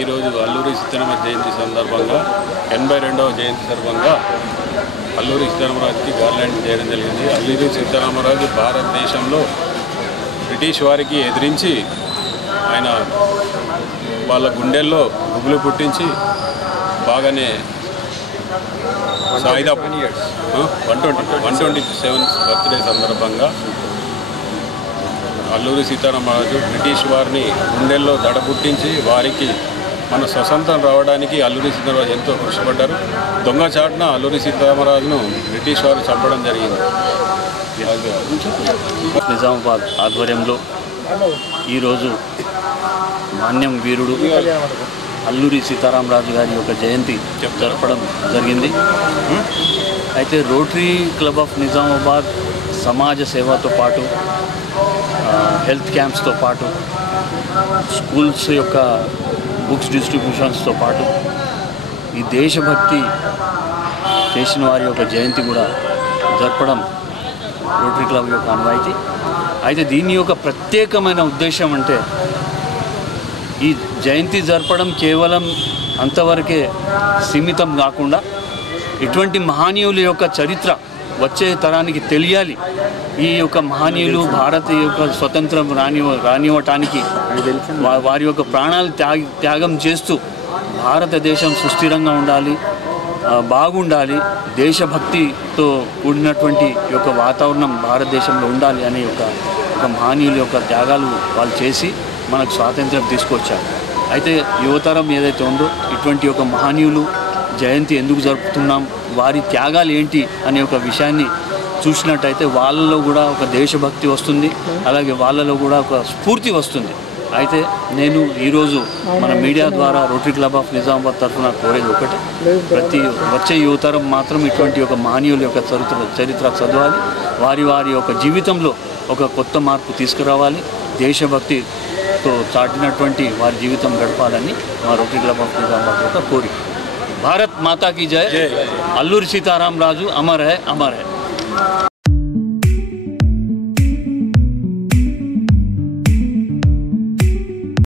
ఈరోజు అల్లూరి సీతారామరాజు జయంతి సందర్భంగా 82వ జయంతి సందర్భంగా అల్లూరి సీతారామరాజుకి గార్లాండ్ చేయడం జరిగింది. అల్లూరి సీతారామరాజు భారతదేశంలో బ్రిటిష్ వారికి ఎదిరించి ఆయన వాళ్ళ గుండెల్లో గుబులు పుట్టించి బాగానే 127th బర్త్డే సందర్భంగా అల్లూరి సీతారామరాజు బ్రిటిష్ వారిని గుండెల్లో దడ పుట్టించి వారికి మన స్వతంత్రం రావడానికి అల్లూరి సీతారామరాజు ఎంతో కృషిపడ్డారు. దొంగచాటున అల్లూరి సీతారామరాజును బ్రిటిష్ వారు చంపడం జరిగింది. నిజామాబాద్ ఆధ్వర్యంలో ఈరోజు మాన్యం వీరుడు అల్లూరి సీతారామరాజు గారి యొక్క జయంతి జరపడం జరిగింది. అయితే రోటరీ క్లబ్ ఆఫ్ నిజామాబాద్ సమాజ సేవతో పాటు హెల్త్ క్యాంప్స్తో పాటు స్కూల్స్ యొక్క బుక్స్ డిస్ట్రిబ్యూషన్స్తో పాటు ఈ దేశభక్తి చేసిన వారి యొక్క జయంతి కూడా జరపడం రోటరీ క్లబ్ యొక్క ఆనవాయితీ. అయితే దీని యొక్క ప్రత్యేకమైన ఉద్దేశం అంటే ఈ జయంతి జరపడం కేవలం అంతవరకే సీమితం కాకుండా ఇటువంటి మహనీయుల యొక్క చరిత్ర వచ్చే తరానికి తెలియాలి. ఈ యొక్క మహనీయులు భారత యొక్క స్వతంత్రం రానివ్వటానికి వారి యొక్క ప్రాణాలు త్యాగం చేస్తూ భారతదేశం సుస్థిరంగా ఉండాలి, బాగుండాలి, దేశభక్తితో కూడినటువంటి యొక్క వాతావరణం భారతదేశంలో ఉండాలి అనే ఒక మహనీయుల యొక్క త్యాగాలు వాళ్ళు చేసి మనకు స్వాతంత్ర్యం తీసుకొచ్చారు. అయితే యువతరం ఏదైతే ఉందో ఇటువంటి ఒక మహనీయులు జయంతి ఎందుకు జరుపుతున్నాం, వారి త్యాగాలు ఏంటి అనే ఒక విషయాన్ని చూసినట్టయితే వాళ్ళలో కూడా ఒక దేశభక్తి వస్తుంది, అలాగే వాళ్ళలో కూడా ఒక స్ఫూర్తి వస్తుంది. అయితే నేను ఈరోజు మన మీడియా ద్వారా రోటరీ క్లబ్ ఆఫ్ నిజామాబాద్ తరఫున కోరేది ఒకటే, వచ్చే యువతరం మాత్రం ఇటువంటి ఒక మహనీయుల యొక్క చరిత్ర చదవాలి, వారి యొక్క జీవితంలో ఒక కొత్త మార్పు తీసుకురావాలి, దేశభక్తితో చాటినటువంటి వారి జీవితం గడపాలని మా రోటరీ క్లబ్ ఆఫ్ నిజామాబాద్ యొక్క కోరిక. भारत माता की जय। अल्लूरी सीतारामराजु अमर है, अमर है।